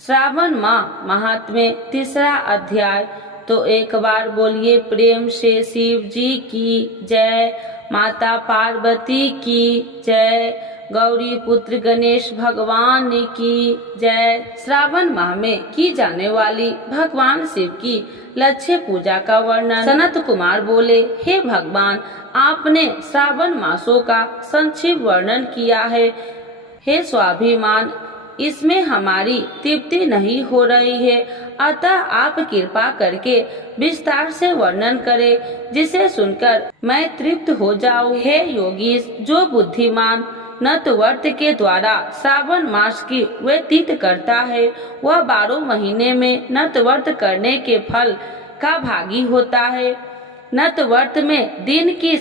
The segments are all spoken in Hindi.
श्रावण माह महात्म्य तीसरा अध्याय। तो एक बार बोलिए प्रेम से शिव जी की जय, माता पार्वती की जय, गौरी पुत्र गणेश भगवान की जय। श्रावण माह में की जाने वाली भगवान शिव की लक्ष्य पूजा का वर्णन। सनत कुमार बोले, हे भगवान, आपने श्रावण मासों का संक्षिप्त वर्णन किया है। हे स्वाभिमान, इसमें हमारी तृप्ति नहीं हो रही है, अतः आप कृपा करके विस्तार से वर्णन करें, जिसे सुनकर मैं तृप्त हो जाऊं। हे योगीश, जो बुद्धिमान नतवर्त के द्वारा श्रावण मास की व्यतीत करता है, वह 12 महीने में नतवर्त करने के फल का भागी होता है। नतवर्त में दिन की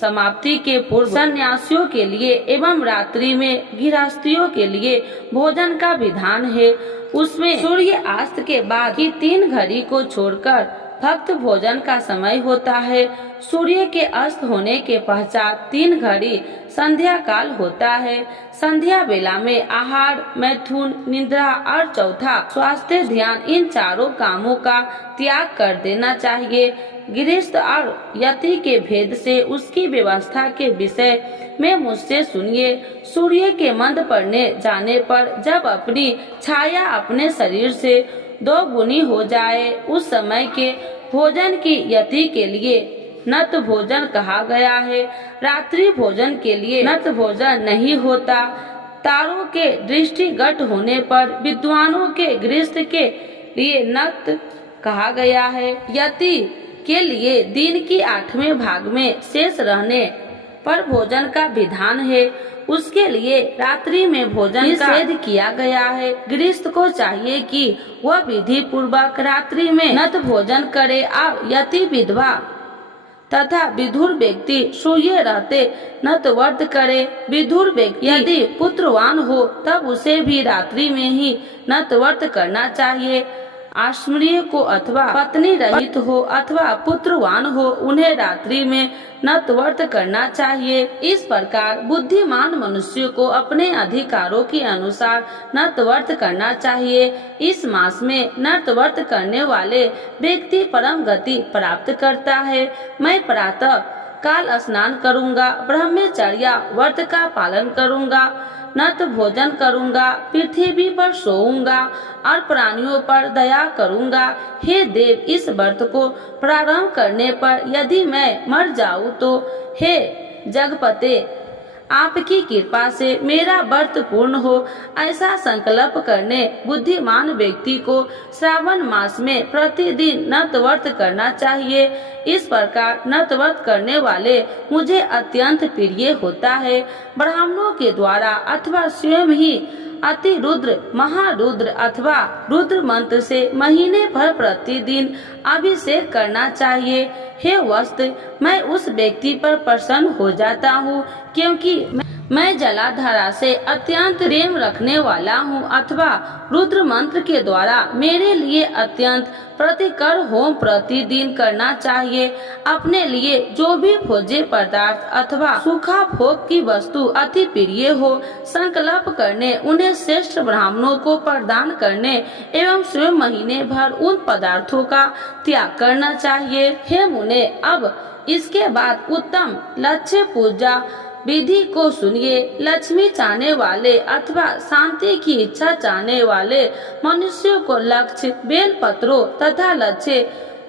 समाप्ति के पूर्व सन्यासियों के लिए एवं रात्रि में गृहस्थियों के लिए भोजन का विधान है। उसमें सूर्य अस्त के बाद की 3 घड़ी को छोड़कर भक्त भोजन का समय होता है। सूर्य के अस्त होने के पश्चात 3 घड़ी संध्या काल होता है। संध्या बेला में आहार, मैथुन, निद्रा और चौथा स्वास्थ्य ध्यान, इन चारों कामों का त्याग कर देना चाहिए। गृहस्थ और यति के भेद से उसकी व्यवस्था के विषय में मुझसे सुनिए। सूर्य के मंद पड़ने जाने पर जब अपनी छाया अपने शरीर से 2 गुनी हो जाए, उस समय के भोजन की यति के लिए नत भोजन कहा गया है। रात्रि भोजन के लिए नत भोजन नहीं होता। तारों के दृष्टिगत होने पर विद्वानों के गृहस्थ के लिए नत कहा गया है। यति के लिए दिन की 8वें भाग में शेष रहने पर भोजन का विधान है। उसके लिए रात्रि में भोजन निषेध किया गया है। गृहस्थ को चाहिए कि वह विधि पूर्वक रात्रि में नत भोजन करे और यति विधवा तथा विधुर व्यक्ति सोए रहते नतवर्त करे। विधुर व्यक्ति यदि पुत्रवान हो तब उसे भी रात्रि में ही नतवर्त करना चाहिए। आश्रमीय को अथवा पत्नी रहित हो अथवा पुत्रवान हो, उन्हें रात्रि में नतवर्त करना चाहिए। इस प्रकार बुद्धिमान मनुष्य को अपने अधिकारों के अनुसार नतवर्त करना चाहिए। इस मास में नतवर्त करने वाले व्यक्ति परम गति प्राप्त करता है। मैं प्रातः काल स्नान करूंगा, ब्रह्मचर्या व्रत का पालन करूंगा, नत भोजन करूंगा, पृथ्वी पर सोऊंगा और प्राणियों पर दया करूंगा। हे देव, इस व्रत को प्रारंभ करने पर यदि मैं मर जाऊं तो हे जगपते, आपकी कृपा से मेरा व्रत पूर्ण हो, ऐसा संकल्प करने बुद्धिमान व्यक्ति को श्रावण मास में प्रतिदिन नतवर्त करना चाहिए। इस प्रकार नतवर्त करने वाले मुझे अत्यंत प्रिय होता है। ब्राह्मणों के द्वारा अथवा स्वयं ही अति रुद्र, महारुद्र अथवा रुद्र मंत्र से महीने भर प्रतिदिन अभिषेक करना चाहिए। हे वस्त, मैं उस व्यक्ति पर प्रसन्न हो जाता हूँ, क्योंकि मैं जलाधारा से अत्यंत प्रेम रखने वाला हूँ, अथवा रुद्र मंत्र के द्वारा मेरे लिए अत्यंत प्रतिकर होम प्रतिदिन करना चाहिए। अपने लिए जो भी भोज्य पदार्थ अथवा सूखा भोग की वस्तु अति प्रिय हो, संकल्प करने, उन्हें श्रेष्ठ ब्राह्मणों को प्रदान करने एवं स्वयं महीने भर उन पदार्थों का त्याग करना चाहिए। हे मुने, अब इसके बाद उत्तम लक्ष्य पूजा विधि को सुनिए। लक्ष्मी चाहने वाले अथवा शांति की इच्छा चाहने वाले मनुष्यों को लक्ष्य बेल पत्रों तथा लक्ष्य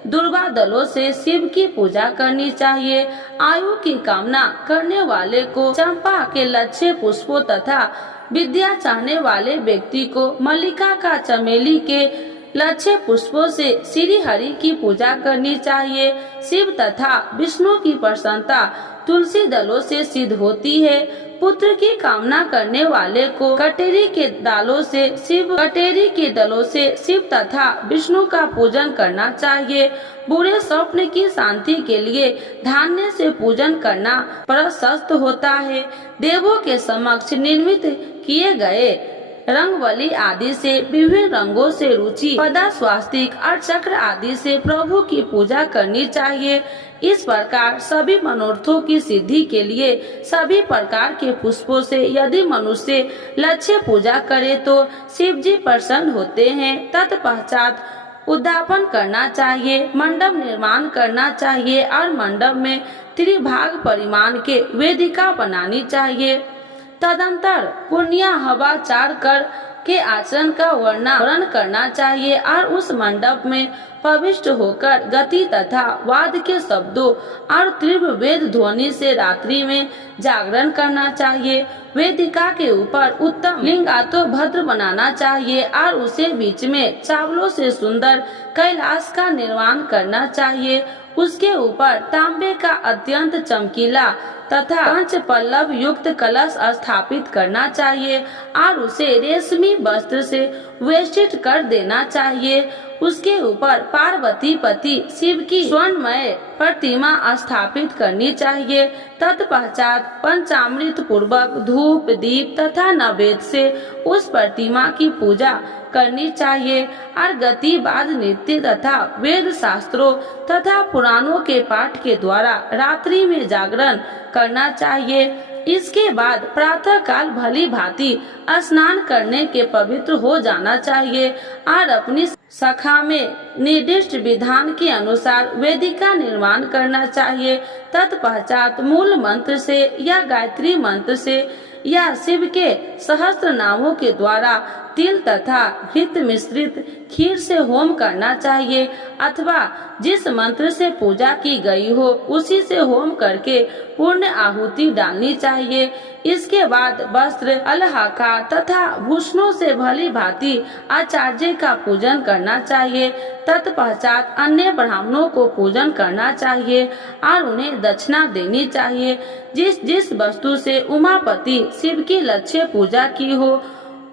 दुर्वा दलों से शिव की पूजा करनी चाहिए। आयु की कामना करने वाले को चंपा के लक्ष्य पुष्पों तथा विद्या चाहने वाले व्यक्ति को मल्लिका का चमेली के लक्ष्य पुष्पों से श्री हरि की पूजा करनी चाहिए। शिव तथा विष्णु की प्रसन्नता तुलसी दलों से सिद्ध होती है। पुत्र की कामना करने वाले को कटेरी के दलों से शिव तथा विष्णु का पूजन करना चाहिए। बुरे स्वप्न की शांति के लिए धान्य से पूजन करना प्रशस्त होता है। देवों के समक्ष निर्मित किए गए रंगवली आदि से विभिन्न रंगों से रुचि, पदा, स्वास्तिक और चक्र आदि से प्रभु की पूजा करनी चाहिए। इस प्रकार सभी मनोरथों की सिद्धि के लिए सभी प्रकार के पुष्पों से यदि मनुष्य लक्ष्य पूजा करे तो शिव जी प्रसन्न होते हैं। तत्पश्चात उद्यापन करना चाहिए, मंडप निर्माण करना चाहिए और मंडप में त्रिभाग परिमाण के वेदिका बनानी चाहिए। तदंतर पुण्य हवा चार कर के आचरण का वर्णन करना चाहिए और उस मंडप में प्रविष्ट होकर गति तथा वाद के शब्दों और तीव्र वेद ध्वनि से रात्रि में जागरण करना चाहिए। वेदिका के ऊपर उत्तम लिंगातो भद्र बनाना चाहिए और उसे बीच में चावलों से सुंदर कैलाश का निर्माण करना चाहिए। उसके ऊपर तांबे का अत्यंत चमकीला तथा पंच पल्लव युक्त कलश स्थापित करना चाहिए और उसे रेशमी वस्त्र से वेष्टित कर देना चाहिए। उसके ऊपर पार्वती पति शिव की स्वर्णमय प्रतिमा स्थापित करनी चाहिए। तत्पश्चात पंचामृत पूर्वक धूप, दीप तथा नैवेद्य से उस प्रतिमा की पूजा करनी चाहिए और गतिवाद नृत्य तथा वेद शास्त्रों तथा पुराणों के पाठ के द्वारा रात्रि में जागरण करना चाहिए। इसके बाद प्रातः काल भली भांति स्नान करने के पवित्र हो जाना चाहिए और अपनी शाखा में निर्दिष्ट विधान के अनुसार वेदिका निर्माण करना चाहिए। तत्पश्चात मूल मंत्र से या गायत्री मंत्र से या शिव के सहस्त्र नामों के द्वारा तिल तथा घृत मिश्रित खीर से होम करना चाहिए अथवा जिस मंत्र से पूजा की गई हो उसी से होम करके पूर्ण आहुति डालनी चाहिए। इसके बाद वस्त्र, अलहाकार तथा भूषणों से भली भांति आचार्य का पूजन करना चाहिए। तत्पश्चात अन्य ब्राह्मणों को पूजन करना चाहिए और उन्हें दक्षिणा देनी चाहिए। जिस जिस वस्तु से उमापति शिव की लक्ष्य पूजा की हो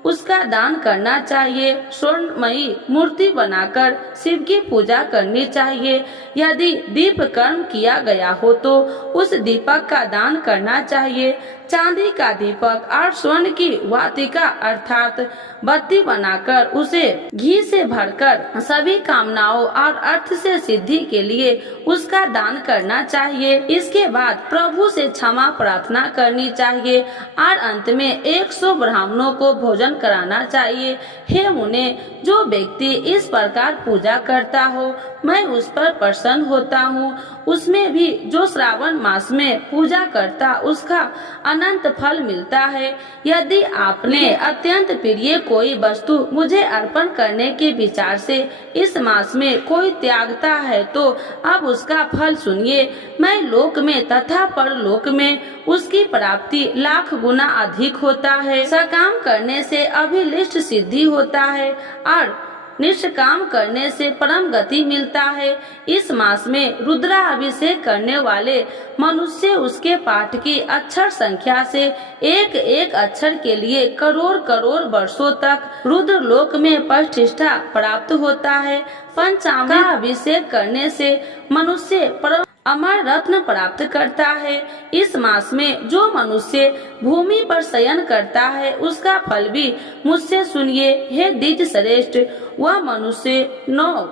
उसका दान करना चाहिए। स्वर्णमयी मूर्ति बनाकर शिव की पूजा करनी चाहिए। यदि दीप कर्म किया गया हो तो उस दीपक का दान करना चाहिए। चांदी का दीपक और स्वर्ण की वाटिका अर्थात बत्ती बनाकर उसे घी से भरकर सभी कामनाओं और अर्थ से सिद्धि के लिए उसका दान करना चाहिए। इसके बाद प्रभु से क्षमा प्रार्थना करनी चाहिए और अंत में 100 ब्राह्मणों को भोजन कराना चाहिए। हे मुने, जो व्यक्ति इस प्रकार पूजा करता हो मैं उस पर प्रसन्न होता हूँ। उसमें भी जो श्रावण मास में पूजा करता उसका अनंत फल मिलता है। यदि आपने अत्यंत प्रिय कोई वस्तु मुझे अर्पण करने के विचार से इस मास में कोई त्यागता है तो अब उसका फल सुनिए। मैं लोक में तथा परलोक में उसकी प्राप्ति लाख गुना अधिक होता है। सकाम करने से अभिलिष्ट सिद्धि होता है और निष्काम करने से परम गति मिलता है। इस मास में रुद्राभिषेक करने वाले मनुष्य उसके पाठ की अक्षर संख्या से एक एक अक्षर के लिए करोड़ करोड़ वर्षों तक रुद्र लोक में प्रतिष्ठा प्राप्त होता है। पंचामृत का अभिषेक करने से मनुष्य परम अमर रत्न प्राप्त करता है। इस मास में जो मनुष्य भूमि पर शयन करता है उसका फल भी मुझसे सुनिए। हे द्विज श्रेष्ठ, वह मनुष्य 9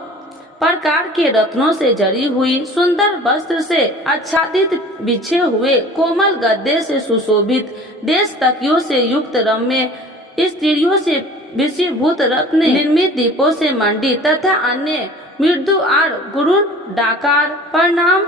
प्रकार के रत्नों से जड़ी हुई सुंदर वस्त्र से आच्छादित बिछे हुए कोमल गद्दे से सुशोभित देश तकियों से युक्त रम्य स्त्रियों से विषीभूत रत्न निर्मित दीपों से मंडित तथा अन्य मृदु और गुरुण डाकार प्रणाम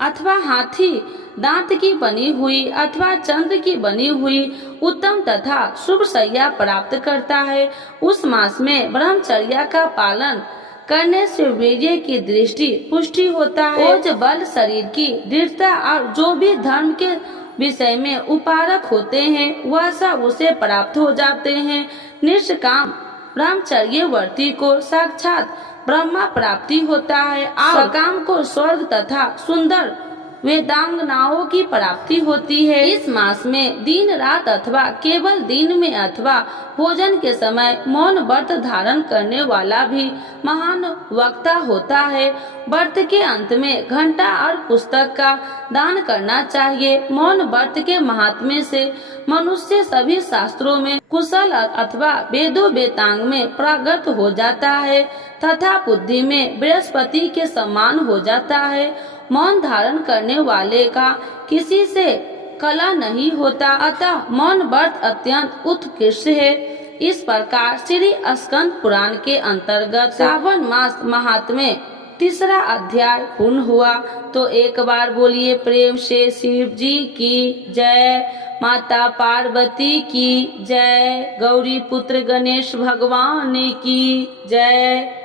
अथवा हाथी दांत की बनी हुई अथवा चंद्र की बनी हुई उत्तम तथा शुभ शैया प्राप्त करता है। उस मास में ब्रह्मचर्या का पालन करने से वीर्य की दृष्टि पुष्टि होता है। ओज बल शरीर की दृढ़ता और जो भी धर्म के विषय में उपारक होते हैं वह सब उसे प्राप्त हो जाते हैं। निष्काम ब्रह्मचर्य वर्ती को साक्षात ब्रह्मा प्राप्ति होता है और सकाम को स्वर्ग तथा सुंदर वेदांगनाओं की प्राप्ति होती है। इस मास में दिन रात अथवा केवल दिन में अथवा भोजन के समय मौन व्रत धारण करने वाला भी महान वक्ता होता है। व्रत के अंत में घंटा और पुस्तक का दान करना चाहिए। मौन व्रत के महात्म्य से मनुष्य सभी शास्त्रों में कुशल अथवा वेदों वेदांग में प्रगत हो जाता है तथा बुद्धि में बृहस्पति के समान हो जाता है। मौन धारण करने वाले का किसी से कला नहीं होता, अतः मौन व्रत अत्यंत उत्कृष्ट है। इस प्रकार श्री स्कंद पुराण के अंतर्गत श्रावण मास महात्म्य तीसरा अध्याय पूर्ण हुआ। तो एक बार बोलिए प्रेम से शिव जी की जय, माता पार्वती की जय, गौरी पुत्र गणेश भगवान की जय।